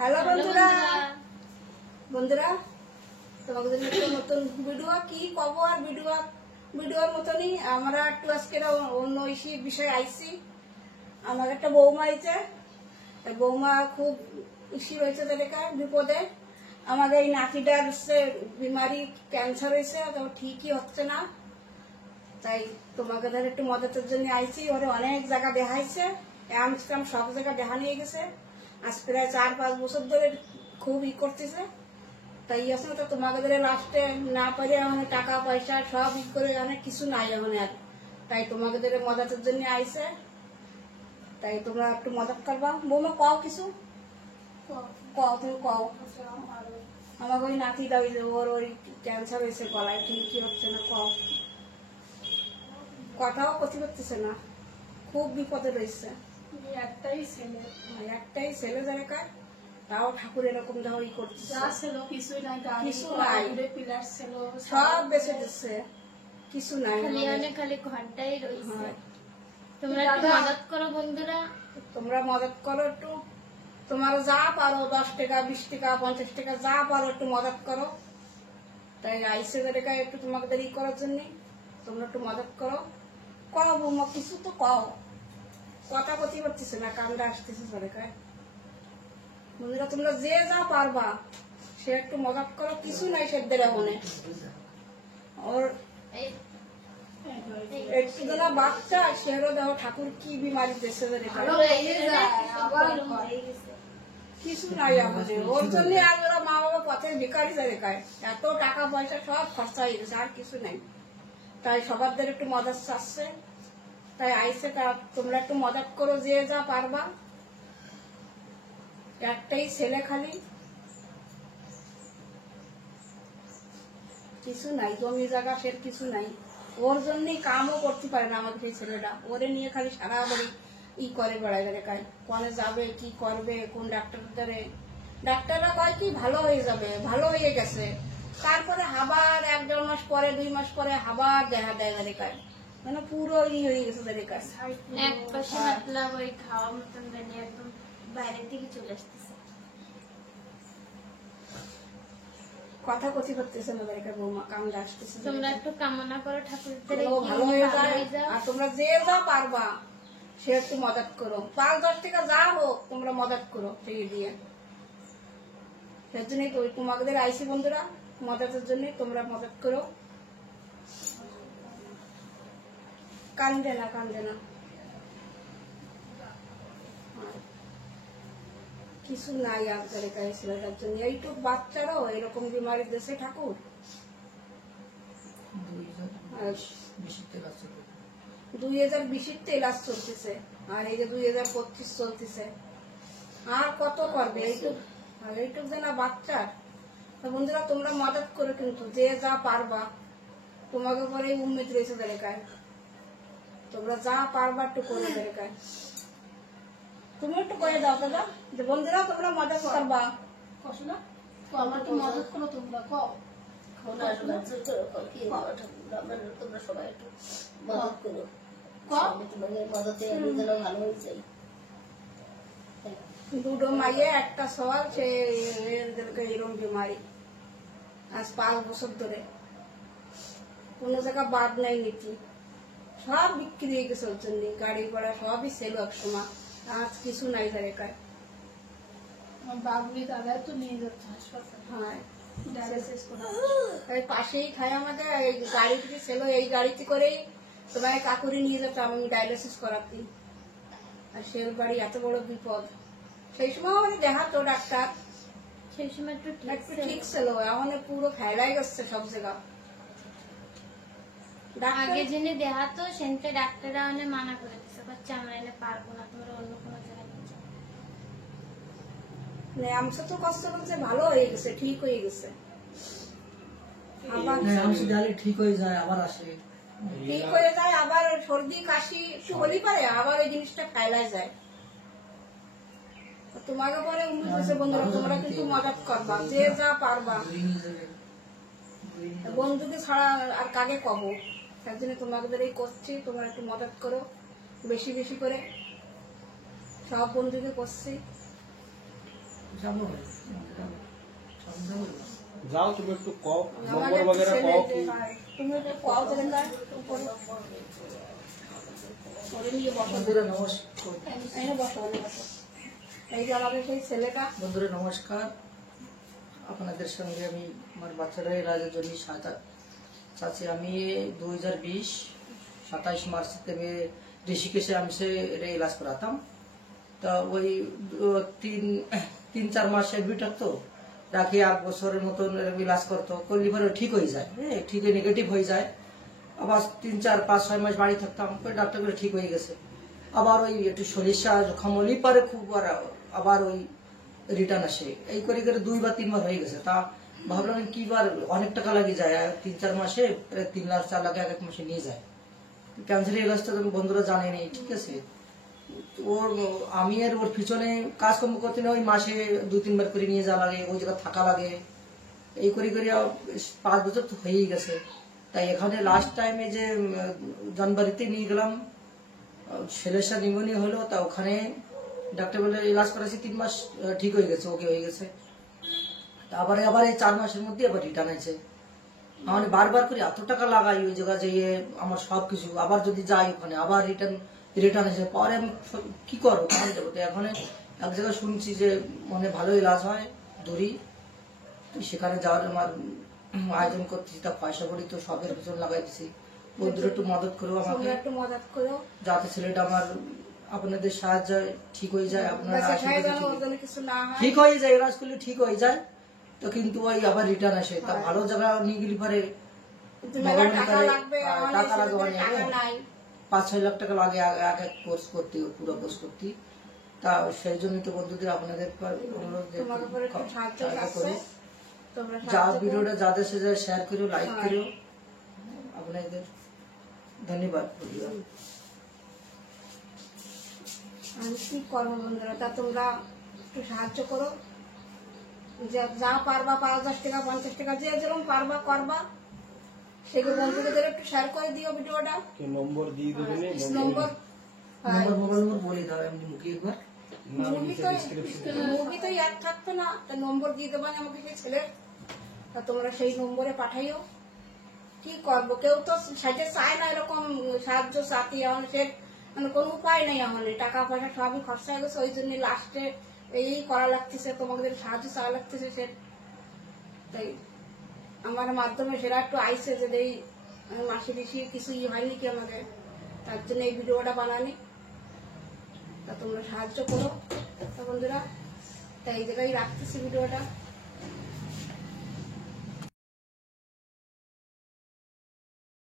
Hello বন্ধুরা বন্ধুরা তোমাদের জন্য একটা নতুন ভিডিও কি কব আর ভিডিওর মতনই আমরা একটু আজকে অন্য বিষয় আইছি। আমার একটা বৌমা আইছে, বৌমা খুব ইসি হয়েছে তাদেরকে বিপদে। আমাদের এই নাতিটার বিমারি ক্যান্সার হয়েছে, তো ঠিকই হচ্ছে না, তাই তোমাকে ধর একটু মদতের জন্য আইছি। ওরে অনেক জায়গা দেখাইছে, আমস্টাম সব জায়গা দেখা নিয়ে গেছে। আজ প্রায় 4-5 বছর ধরে খুব করতেছে। তাই আসলে তো তোমাকে ধরে লাস্টে না পারে মানে টাকা পয়সা সব করে অনেক কিছু নাই এখন আর, তাই তোমাকে ধরে মদতের জন্য আইছে। তাই তোমরা একটু মদত করবা। বৌমা কও কিছু, কও তুমি কও। আমাকে ওই নাতিটা ওর ওই ক্যান্সার হয়েছে গলায়, ঠিকই হচ্ছে না, কও। কথাও ক্ষতি করতেছে না, খুব বিপদে রয়েছে। একটাই ছেলে জায়গা, তাও ঠাকুর এরকম দেখো ই করতেছে, কিছু নাই, সব বেঁচে দিচ্ছে, কিছু নাই, খালি ঘরটাই রয়েছে। তোমরা একটু মদত করো বন্ধুরা, তোমরা মদত করো একটু, তোমরা যা পারো 10 টাকা 20 টাকা 50 টাকা যা পারো একটু মদত করো। তাই আইসে জায়গা একটু তোমাকে দেরি করার জন্য তোমরা একটু মদত করো। কও বৌমা কিছু তো কও, কথা কথি করতেছে না, কান্দা আসতেছে সরকার। বন্ধুরা তোমরা যে যা পারবা সে একটু মদত করো, কিছু নাই সেদের মনে। ওর একটু না বাচ্চা, সেরও দেখো ঠাকুর কি বিমারি দেশে কিছু নাই আমাদের। ওর জন্য আজ ওরা মা বাবা পথে ভিকারি দেখায়, এত টাকা পয়সা সব খরচা হয়ে গেছে, আর কিছু নেই। তাই সবার একটু মদত চাচ্ছে, তাই আইসে তোমরা একটু মদত করো যে যা পারবা। একটাই ছেলে, খালি কিছু নাই, জমি জায়গা ফের কিছু নাই। ওর জন্যই কামও করতে পারে না আমাদের সেই ছেলেটা, ওরে নিয়ে খালি সারা বাড়ি করে বেড়ায় বেড়ায়, কনে যাবে কি করবে, কোন ডাক্তারদের। ডাক্তাররা কয় কি ভালো হয়ে যাবে, ভালো হয়ে গেছে, তারপরে আবার 1-1.5 মাস পরে 2 মাস পরে আবার দেখা দেয় বেড়ায়, মানে পুরো হয়ে গেছে বেড়ায়। এক পাশে মতলব ওই খাওয়া মতন একদম বাইরের দিকে চলে আসতেছে, কথা কথি করতেছে না বেড়ায়। বৌমা কামড়া আসতেছে, তোমরা একটু কামনা করো ঠাকুরের ভালো হয়ে যায়। আর তোমরা যে যা পারবা সে একটু মদত করো, 5-10 টাকা যা হোক তোমরা মদত করো সেই দিয়ে। সেই জন্যই তো তোমাদের আইসি বন্ধুরা, মদতের জন্য তোমরা মদত করো। কান্দে না, কান্দে না, কিছু নাই আপনার এখানে ছেলেটার জন্য। এইটুক বাচ্চারাও এরকম বিমারি দেশে ঠাকুর। 2020 ইলাজ চলতেছে, আর এই যে 2025 চলতেছে, আর কত করবে এইটুক জানা বাচ্চার। বন্ধুরা তোমরা মদত করো কিন্তু যে যা পারবা, তোমাকে পরে উম্মিদ রয়েছে এলাকায়, তোমরা যা পারবা একটু করে এলাকায়। তুমি একটু করে দাও দাদা, যে বন্ধুরা তোমরা মদত করবা, মদত করো তোমরা, তোমরা সবাই একটু মদত করো, মদতে আমি যেন ভালো হয়ে যাই। দুটো মাইয়ে একটা সওয়াল, সে এরকম বিমারি আজ 5 বছর ধরে, কোন জায়গা বাদ নাই নীতি, সব বিক্রি হয়ে গেছে। ওর জন্য গাড়ি ঘোড়া সবই ছিল এক সময়, আজ কিছু নাই জায়গায়। বাবুলি দাদা তো নিয়ে যাচ্ছে হাসপাতাল, হ্যাঁ পাশেই খায় আমাদের, এই গাড়িতে ছিল, এই গাড়িতে করেই তোমার কাকুরি নিয়ে যেত আমি ডায়ালিসিস করাতে। আর সে বাড়ি এত বড় বিপদ, সেই সময় আমাদের দেখাতো ডাক্তার, সেই সময় একটু ঠিক ছিল, এখন পুরো ফেলাই গেছে সব জায়গা। আগে জেনে দেখাতো, সেটা ডাক্তাররা অনেক মানা করে দিচ্ছে, বাচ্চা আমরা এনে পারবো না, তোমরা অন্য কোনো জায়গায় নিয়ে যাও। আমি তো কষ্ট করছে, ভালো হয়ে গেছে, ঠিক হয়ে গেছে, ঠিক হয়ে যায়, আবার আসে, ঠিক হয়ে যায়, আবার সর্দি কাশি একটু হলেই পারে আবার এই জিনিসটা ফেলায় যায়। তোমাকে পরে উন্নত হয়েছে বন্ধুরা, তোমরা কিন্তু মদত করবা যে যা পারবা, বন্ধুকে ছাড়া আর কাকে কব। তার জন্য তোমাদের এই করছি, তোমরা একটু মদত করো বেশি বেশি করে, সব বন্ধুকে করছি। যাবো যাবো जाओ तुम एक तो कॉप আমাদের नंबर वगैरह ছেলে कॉप যে হয়, তুমি ওটা কও দেন না উপরে ওরে নিয়ে বসো বন্ধুরা নমস্কার। এনে বসো এনে বসো এই যে আমাদের সেই ছেলেটা বন্ধুরা নমস্কার, আপনাদের সঙ্গে আমি আমার বাচ্চারা ইলাজের জন্য সহায়তা চাচ্ছি। আমি 2020 27 मार्च से मैं ऋषिकेश हमसे इलाज कराता तो वही 3-4 मास एडमिट रखतो রাখি 8 বছরের মতন ইলাজ করতো, করলে পরে ঠিক হয়ে যায়, ঠিক হয়ে নেগেটিভ হয়ে যায়। আবার 3-4-5-6 মাস বাড়ি থাকতাম, ডাক্তার করে ঠিক হয়ে গেছে। আবার ওই একটু সরিষা জখম হলি পারে খুব আবার ওই রিটার্ন আসে, এই করে করে 2 বা 3 বার হয়ে গেছে। তা ভাবলাম কি বার অনেক টাকা লাগে যায়, 3-4 মাসে 3 লাখ 4 লাখ এক মাসে নিয়ে যায়। ক্যান্সারের ইলাজটা তো বন্ধুরা জানেনি, ঠিক আছে। ওর আমি আর ওর পিছনে কাজকর্ম করতে না, ওই মাসে 2-3 বার করে নিয়ে যাওয়া লাগে, ওই জায়গায় থাকা লাগে, এই করে করে 5 বছর তো হয়েই গেছে। তাই এখানে লাস্ট টাইমে যে জানুয়ারিতে নিয়ে গেলাম, সেলেসা নিউমোনিয়া হলো, তা ওখানে ডাক্তার বলে ইলাজ করেছি 3 মাস ঠিক হয়ে গেছে, ওকে হয়ে গেছে। তারপরে আবার এই 4 মাসের মধ্যে আবার রিটার্ন আছে। আমি বারবার করে এত টাকা লাগাই ওই জায়গায় যেয়ে, আমার সবকিছু আবার যদি যাই ওখানে আবার রিটার্ন আছে, পরে আমি কি করবো, কারণ যাবো। তো এখন এক জায়গায় শুনছি যে মানে ভালো ইলাজ হয় দূরি, তো সেখানে যাওয়ার আমার আয়োজন করতেছি, তা পয়সা করি তো সবের পিছন লাগাই দিছি। বন্ধুরা একটু মদত করো আমাকে, তোমরা একটু মদত করো যাতে ছেলেটা আমার আপনাদের সাহায্য ঠিক হয়ে যায়, আপনারা বাচ্চা খাই আশীর্বাদে যেন ওর জন্য কিছু না হয়। ঠিক হয়ে যায়, ইলাজ করলে ঠিক হয়ে যায়। তো কিন্তু ওই আবার রিটার্ন আসে, তা ভালো জায়গা নিয়ে গেলে পরে কিন্তু মেলা টাকা লাগবে, আমাদের টাকা সেরকম লাগে অনেক, টাকা নাই। 5-6 লাখ টাকা লাগে এক কোর্স করতে, পুরো কোর্স করতে। তা সেই জন্যই তো বন্ধুদের আপনাদের অনুরোধ যে তোমার উপরে একটু সাহায্য সাহায্য চাচ্ছে, করো। তোমরা যা সাহায্য করো। ভিডিওটা যাদের সাথে শেয়ার করো, লাইক করো, আপনাদের ধন্যবাদ। আমি কি করবো বন্ধুরা, তা তোমরা একটু সাহায্য করো, যা পারবা 5-10 টাকা 50 টাকা যে যেরকম পারবা করবা, সেগুলো বন্ধুদের একটু শেয়ার করে দিও ভিডিওটা। के नंबर दिए देने নম্বর মোবাইল নম্বর বলে দাও এমনি মুখে একবার। মুভি তো ইয়াদ থাকতো না, তা নম্বর দিয়ে দেবেন আমাকে সেই ছেলের, তা তোমরা সেই নম্বরে পাঠাইও। কি করবো, কেউ তো সাথে চায় না এরকম সাহায্য সাথী, এখন সে মানে কোনো উপায় নেই, এখন টাকা পয়সা সবই খরচা হয়ে গেছে, ওই জন্য লাস্টে এই করা লাগতেছে, তোমাদের সাহায্য চাওয়া লাগতেছে। সে তাই আমার মাধ্যমে সেটা একটু আইসে যে এই মাসি দিসি কিছু হয়নি কি আমাদের, তার জন্য এই ভিডিওটা বানানি। তা তোমরা সাহায্য করো। তা বন্ধুরা, তাই এই জায়গায় রাখতেছি ভিডিওটা।